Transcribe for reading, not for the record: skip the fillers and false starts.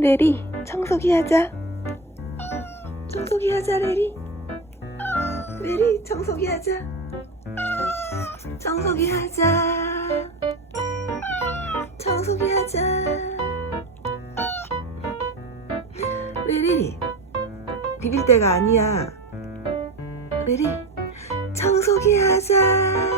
레리, 청소기 하자. 청소기 하자, 레리. 레리, 청소기 하자. 청소기 하자. 청소기 하자. 레리, 비빌 때가 아니야. 레리, 청소기 하자.